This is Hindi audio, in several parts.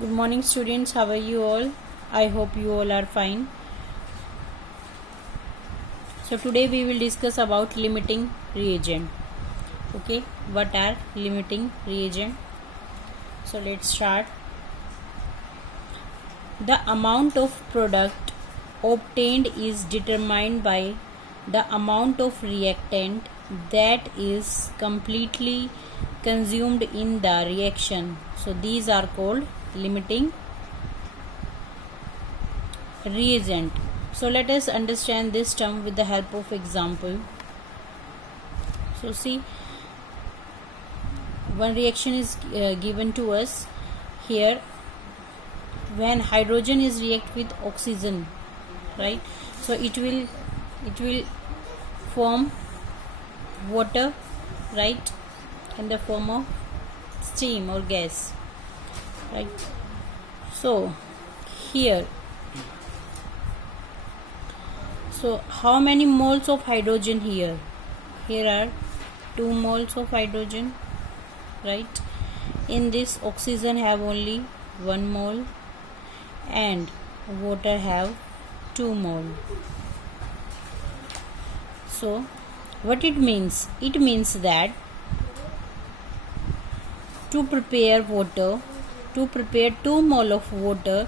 Good morning students, how are you all? I hope you all are fine. So today we will discuss about limiting reagent. Okay, what are limiting reagent? So let's start. The amount of product obtained is determined by the amount of reactant that is completely consumed in the reaction. So these are called limiting reagent. So let us understand this term with the help of example. So see, one reaction is given to us here. When hydrogen is react with oxygen, right, so it will form water, right, in the form of steam or gas, right. So here, so how many moles of hydrogen here? Here are 2 moles of hydrogen, right. In this, oxygen have only 1 mole and water have 2 mole. So what it means? It means that to prepare 2 mole of water,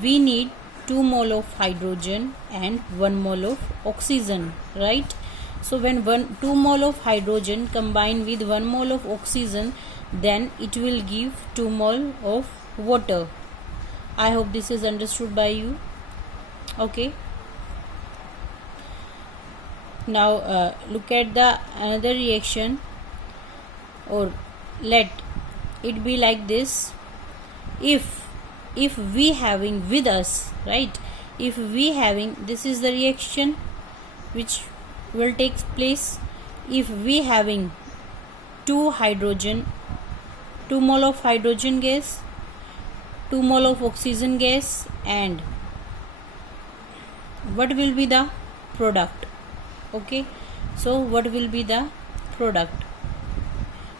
we need 2 mole of hydrogen and 1 mole of oxygen, right. So when 2 mole of hydrogen combine with 1 mole of oxygen, then it will give 2 mole of water. I hope this is understood by you. Okay. Now look at the another reaction, or let it be like this. If we having with us, right, if we having, this is the reaction which will take place. If we having 2 mole of hydrogen gas, 2 mole of oxygen gas, and what will be the product? Okay, so what will be the product?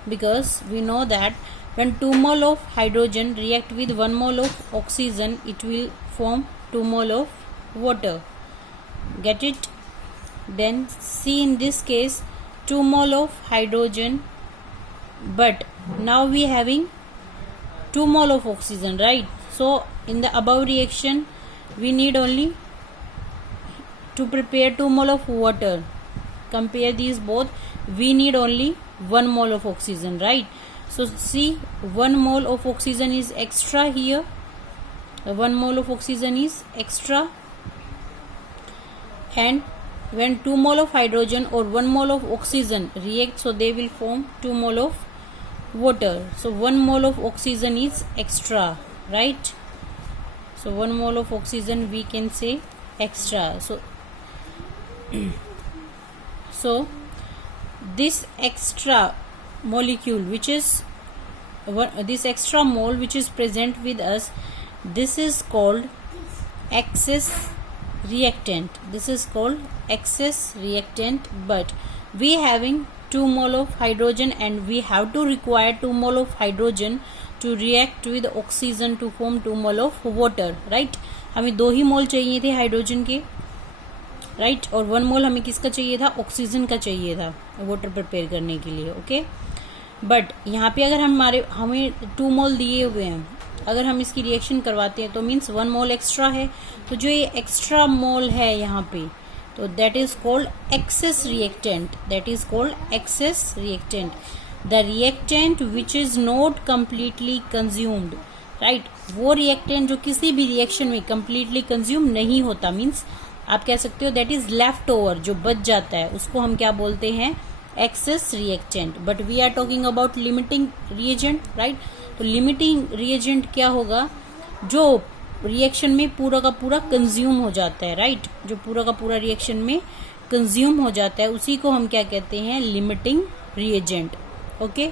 Because we know that when 2 mole of hydrogen react with 1 mole of oxygen, it will form 2 mole of water. Get it? Then see, in this case 2 mole of hydrogen, but now we having 2 mole of oxygen, right. So in the above reaction, we need only to prepare 2 mole of water. Compare these both, we need only 1 mole of oxygen, right. So see, 1 mole of oxygen is extra here. 1 mole of oxygen is extra, and when 2 mole of hydrogen or 1 mole of oxygen react, so they will form 2 mole of water. So 1 mole of oxygen is extra, right. So 1 mole of oxygen we can say extra. So this extra molecule, which is this extra mole which is present with us, this is called excess reactant. This is called excess reactant. But we having 2 mole of hydrogen, and we have to require 2 mole of hydrogen to react with oxygen to form 2 mole of water, right. हमें 2 ही मोल चाहिए थे हाइड्रोजन के, राइट, और 1 मोल हमें किसका चाहिए था? ऑक्सीजन का चाहिए था वाटर प्रिपेयर करने के लिए. ओके, बट यहाँ पे अगर हमें 2 मोल दिए हुए हैं, अगर हम इसकी रिएक्शन करवाते हैं तो मीन्स 1 मोल एक्स्ट्रा है. तो जो ये एक्स्ट्रा मोल है यहाँ पे, तो that is called excess reactant. That is called excess reactant. The reactant which is not completely consumed, right. वो रिएक्टेंट जो किसी भी रिएक्शन में कंप्लीटली कंज्यूम नहीं होता, मीन्स आप कह सकते हो दैट इज लेफ्ट ओवर, जो बच जाता है, उसको हम क्या बोलते हैं? Excess reactant. But we are talking about limiting reagent, right. तो लिमिटिंग रिएजेंट क्या होगा? जो रिएक्शन में पूरा का पूरा कंज्यूम हो जाता है, राइट. जो पूरा का पूरा रिएक्शन में कंज्यूम हो जाता है, उसी को हम क्या कहते हैं? Limiting reagent. Okay,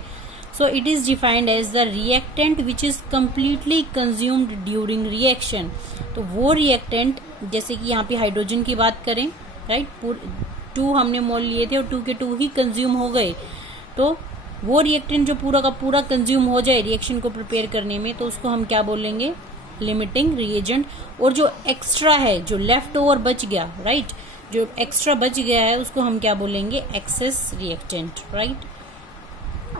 so it is defined as the reactant which is completely consumed during reaction. तो वो reactant, जैसे कि यहाँ पे हाइड्रोजन की बात करें, राइट, 2 हमने मोल लिए थे और 2 के 2 ही कंज्यूम हो गए, तो वो रिएक्टेंट जो पूरा का पूरा कंज्यूम हो जाए रिएक्शन को प्रिपेयर करने में, तो उसको हम क्या बोलेंगे, लिमिटिंग रिएजेंट। और जो एक्स्ट्रा है, जो लेफ्ट ओवर बच गया, राइट, जो एक्स्ट्रा बच गया है उसको हम क्या बोलेंगे, excess reactant, right.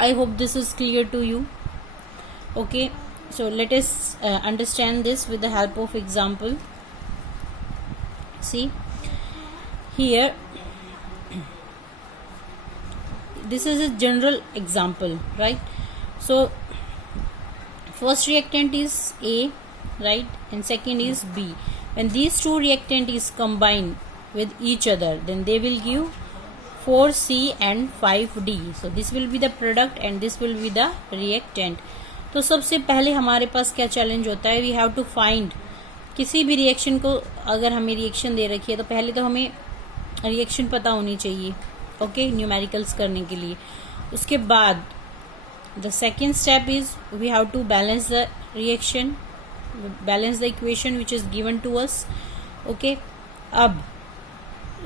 I hope this is clear to you. Okay, so let us understand this with the help of example. See here, this is a general example, right? So first reactant is A, right, and second is B. When these two reactant is combined with each other, then they will give 4C and 5D. So this will be the product and this will be the reactant. तो सबसे पहले हमारे पास क्या चैलेंज होता है, वी हैव टू फाइंड, किसी भी रिएक्शन को अगर हमें रिएक्शन दे रखी है तो पहले तो हमें रिएक्शन पता होनी चाहिए, ओके, न्यूमेरिकल्स करने के लिए। उसके बाद the second step is we have to balance the reaction, balance the equation which is given to us, okay. अब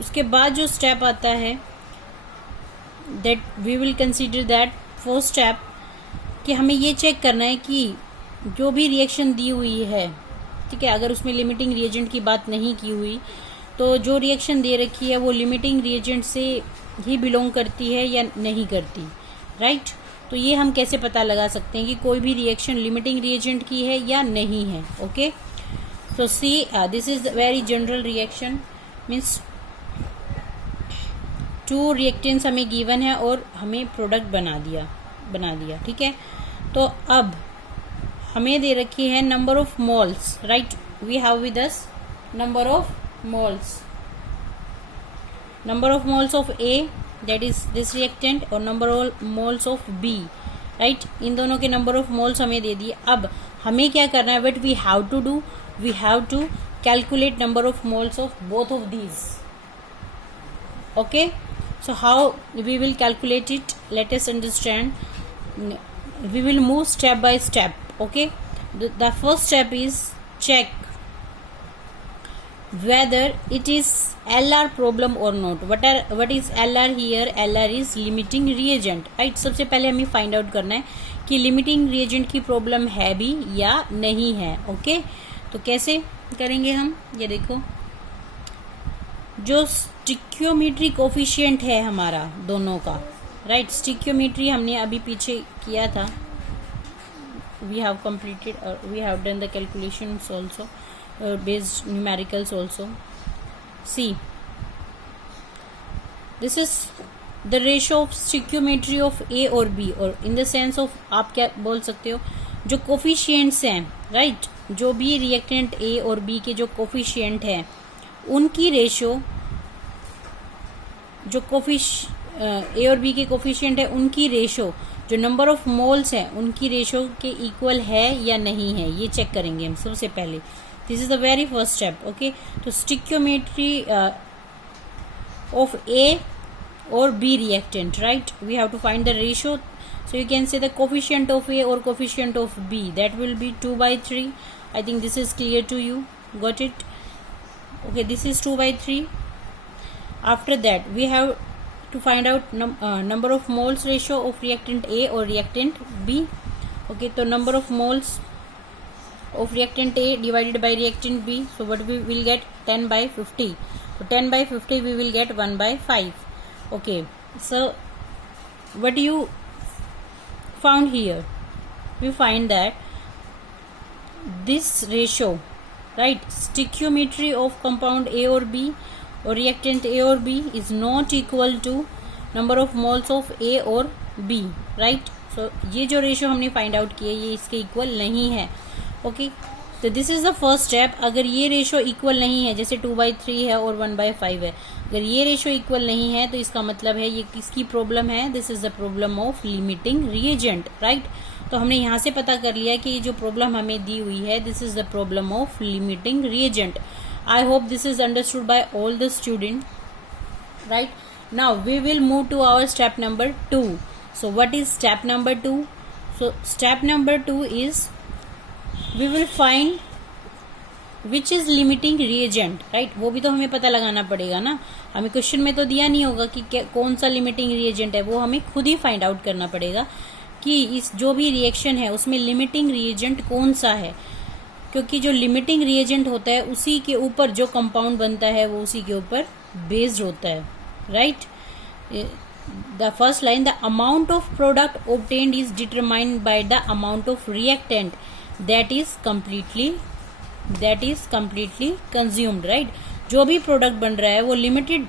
उसके बाद जो स्टेप आता है, that we will consider that first step, कि हमें ये चेक करना है कि जो भी रिएक्शन दी हुई है, ठीक है, अगर उसमें लिमिटिंग रिएजेंट की बात नहीं की हुई तो जो रिएक्शन दे रखी है वो लिमिटिंग रिएजेंट से ही बिलोंग करती है या नहीं करती, राइट। तो ये हम कैसे पता लगा सकते हैं कि कोई भी रिएक्शन लिमिटिंग रिएजेंट की है या नहीं है, ओके। तो सी this is very general reaction, means to reactants हमें गिवन है और हमें प्रोडक्ट बना दिया, ठीक है। तो अब हमें दे रखी है number of moles, right, we have with us number of moles of A, that is this reactant, और number of moles of B, right. इन दोनों के नंबर ऑफ मोल्स हमें दे दिए। अब हमें क्या करना है, what we have to do, we have to calculate number of moles of both of these, okay. So how we will calculate it, let us understand. We will move step by step, okay. The first step is check whether it is LR problem or not. What is LR here? LR is limiting reagent, right. सबसे पहले हमें फाइंड आउट करना है कि लिमिटिंग रिएजेंट की प्रॉब्लम है भी या नहीं है, ओके। तो कैसे करेंगे हम, ये देखो, जो स्टिक्योमेट्री कोफिशिएंट है हमारा दोनों का, राइट, स्टिक्योमेट्री हमने अभी पीछे किया था, वी हैव कंप्लीटेड और we have done the calculations also, based numericals also. See this is the ratio of stoichiometry of A और बी, और इन द सेंस ऑफ आप क्या बोल सकते हो, जो कोफिशिएंट्स हैं, राइट, जो भी रिएक्टेंट ए और बी के जो कोफिशिएंट है उनकी रेशो, जो ए और बी के कोफिशिएंट है उनकी रेशो जो नंबर ऑफ मोल्स है उनकी रेशो के इक्वल है या नहीं है, ये चेक करेंगे हम सबसे पहले। This is the very first step, okay. तो स्टिक्योमेट्री ऑफ ए और B reactant, right, we have to find the ratio. So you can say the coefficient of A और coefficient of B, that will be 2/3। I think this is clear to you, got it, okay. This is 2/3. After that we have to find out number of moles ratio of reactant A or reactant B, okay. So number of moles of reactant A divided by reactant B, so what we will get, 10/50. So 10/50 we will get 1/5, okay. So what you found here, we find that this ratio, right, stoichiometry of compound A or B or reactant A or B is not equal to number of moles of A or B, right. So ये जो रेशियो हमने फाइंड आउट किया ये इसके इक्वल नहीं है, ओके। तो this is the first step. अगर ये रेशियो इक्वल नहीं है, जैसे 2/3 है और 1/5 है, अगर ये रेशियो इक्वल नहीं है तो इसका मतलब है ये किसकी प्रॉब्लम है, this is the problem of limiting reagent, right. तो हमने यहाँ से पता कर लिया कि ये जो प्रॉब्लम हमें दी हुई है, this is the problem of limiting reagent. I hope this is understood by all the student, right. Now we will move to our step number 2. So what is step number 2? So step number 2 is we which is limiting reagent, right, वो भी तो हमें पता लगाना पड़ेगा ना, हमें क्वेश्चन में तो दिया नहीं होगा कि कौन सा लिमिटिंग रिएजेंट है, वो हमें खुद ही फाइंड आउट करना पड़ेगा कि इस जो भी रिएक्शन है उसमें लिमिटिंग रिएजेंट कौन सा है, क्योंकि जो लिमिटिंग रिएजेंट होता है उसी के ऊपर जो कंपाउंड बनता है वो उसी के ऊपर बेस्ड होता है, right. The first line, the amount of product obtained is determined by the amount of reactant that is completely consumed, right. जो भी प्रोडक्ट बन रहा है वो लिमिटेड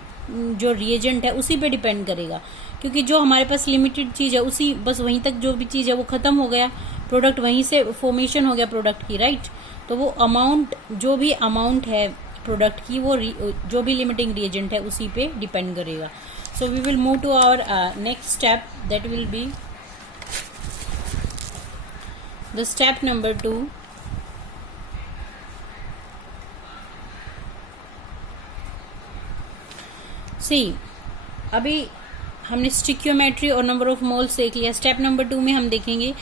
जो रिएजेंट है उसी पे डिपेंड करेगा, क्योंकि जो हमारे पास लिमिटेड चीज है उसी बस वहीं तक जो भी चीज है वो खत्म हो गया, प्रोडक्ट वहीं से फॉर्मेशन हो गया प्रोडक्ट की, राइट। तो वो अमाउंट जो भी अमाउंट है प्रोडक्ट की वो जो भी लिमिटिंग रिएजेंट है उसी पे डिपेंड करेगा। So we will move to our next step, that will be the step number 2। See, अभी हमने स्टिक्योमेट्री और नंबर ऑफ मोल्स देख लिया। स्टेप नंबर 2 में हम देखेंगे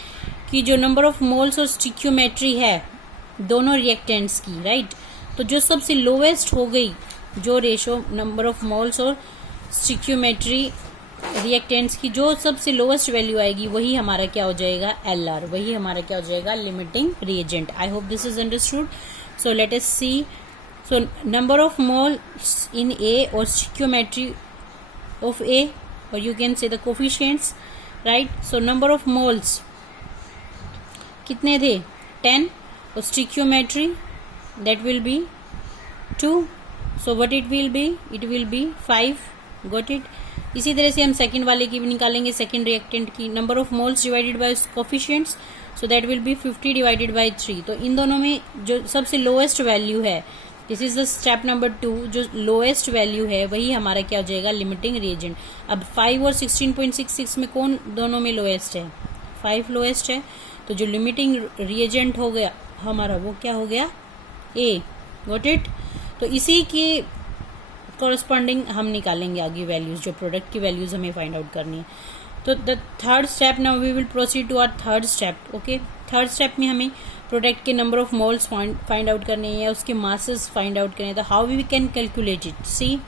कि जो नंबर ऑफ मोल्स और स्टिक्योमेट्री है दोनों रिएक्टेंट्स की, राइट, तो जो सबसे लोवेस्ट हो गई जो रेशो नंबर ऑफ मोल्स और स्टिक्योमेट्री रिएक्टेंट्स की जो सबसे लोवेस्ट वैल्यू आएगी वही हमारा क्या हो जाएगा, LR, वही हमारा क्या हो जाएगा, limiting reagent. I hope this is understood. So let us see. So number of moles in A or stoichiometry of A, or you can say the coefficients, right? So number of moles कितने थे, 10, और stoichiometry that will be 2. So what it will be? It will be 5. Got it? इसी तरह से हम सेकंड वाले की भी निकालेंगे, सेकंड रिएक्टेंट की। Number of moles divided by coefficients, so that will B 50 divided by 3। तो इन दोनों में जो सबसे लोएस्ट वैल्यू है, this is the step number 2, जो लोएस्ट वैल्यू है वही हमारा क्या हो जाएगा, लिमिटिंग रिएजेंट। अब 5 और 16.66 में कौन दोनों में लोएस्ट है, 5 लोएस्ट है, तो जो लिमिटिंग रिएजेंट हो गया हमारा वो क्या हो गया, A। Got it? तो इसी के कॉरस्पॉन्डिंग हम निकालेंगे आगे वैल्यूज, जो प्रोडक्ट की वैल्यूज हमें फाइंड आउट करनी है। तो the third step, now we will proceed to our third step. Okay, third step में हमें प्रोडक्ट के number of moles find out करने हैं या उसके मासेस फाइंड आउट करने हैं। तो how we can calculate it? See,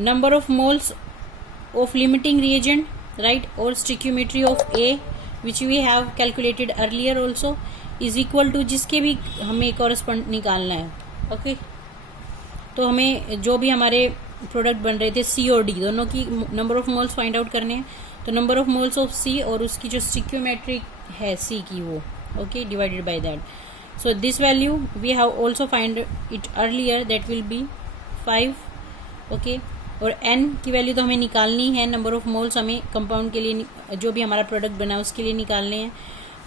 number of moles of limiting reagent, right, और stoichiometry of A which we have calculated earlier also is equal to, जिसके भी हमें कॉरस्पॉन्ड निकालना है। ओके, तो हमें जो भी हमारे प्रोडक्ट बन रहे थे C और D दोनों की number of moles find out करने हैं। तो number of moles of C और उसकी जो स्टिक्योमेट्री है C की वो, okay, divided by that. So this value we have also find it earlier, that will be 5। Okay, और N की वैल्यू तो हमें निकालनी है, नंबर ऑफ मोल्स हमें कंपाउंड के लिए जो भी हमारा प्रोडक्ट बना है उसके लिए निकालने हैं।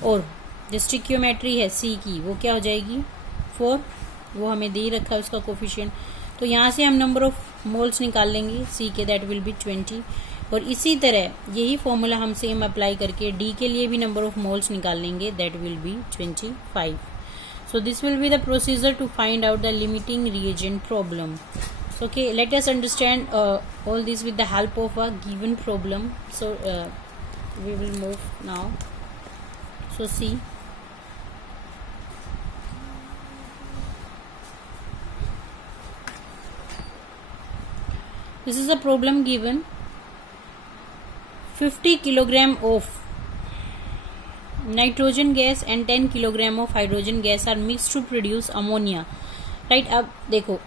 और जो स्टिक्योमेट्री है C की वो क्या हो जाएगी, 4, वो हमें दे ही रखा है उसका कोफिशिएंट। तो यहाँ से हम नंबर ऑफ मोल्स निकाल लेंगे C के, दैट विल बी 20। और इसी तरह यही फॉर्मूला हम सेम अप्लाई करके D के लिए भी नंबर ऑफ मोल्स निकाल लेंगे, that will be 25। So this will be the procedure to find out the limiting reagent problem. Okay, let us understand all this with the help of a given problem. So we will move now. So see, this is a problem given. 50 kilogram of nitrogen gas and 10 kilogram of hydrogen gas are mixed to produce ammonia. Right? अब देखो,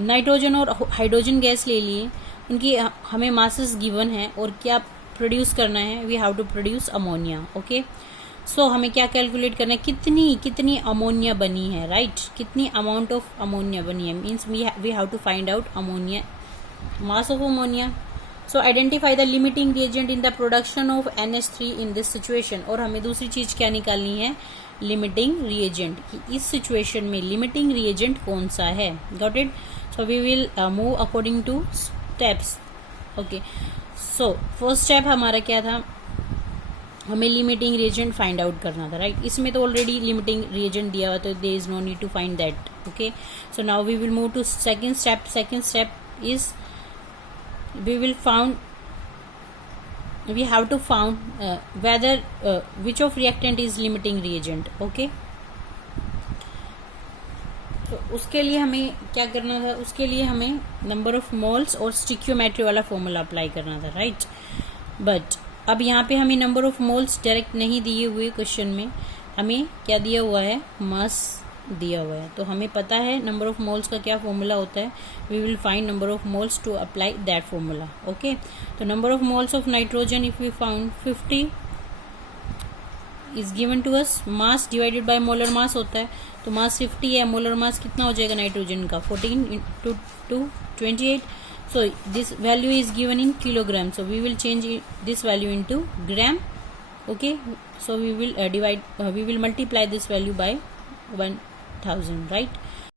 नाइट्रोजन और हाइड्रोजन गैस ले लिए, उनकी हमें मासेस गिवन है और क्या प्रोड्यूस करना है, we have to produce ammonia. Okay, so हमें क्या कैलकुलेट करना है, कितनी अमोनिया बनी है, राइट, कितनी अमाउंट ऑफ अमोनिया बनी है, means we have to find out ammonia, mass of ammonia. So identify the limiting reagent in the production of NH3 in this situation. और हमें दूसरी चीज क्या निकालनी है, लिमिटिंग रिएजेंट, कि इस सिचुएशन में लिमिटिंग रिएजेंट कौन सा है। Got it? So we will move according to steps. Okay, so first step हमारा क्या था, हमें लिमिटिंग रिएजेंट फाइंड आउट करना था, राइट। इसमें तो ऑलरेडी लिमिटिंग रिएजेंट दिया हुआ, तो there is no need to find that. Okay, so now we will move to second step. Second step is we will we have to found whether which of reactant is limiting reagent. Okay, उसके लिए हमें क्या करना था, उसके लिए हमें नंबर ऑफ मोल्स और स्टिक्योमेट्री वाला फॉर्मूला अप्लाई करना था, राइट। बट अब यहाँ पे हमें नंबर ऑफ मोल्स डायरेक्ट नहीं दिए हुए, क्वेश्चन में हमें क्या दिया हुआ है, मास दिया हुआ है। तो हमें पता है नंबर ऑफ मोल्स का क्या फॉर्मूला होता है, we will find number of moles to apply that formula. Okay, तो number of moles of nitrogen if we found 50 is given to us, mass divided by molar mass होता है, तो मास 50 है, मोलर मास कितना हो जाएगा नाइट्रोजन का, 14 to 28। so this value is given in kilogram, so we will change this value into gram. Okay, so we will we will multiply this value by 1000, right?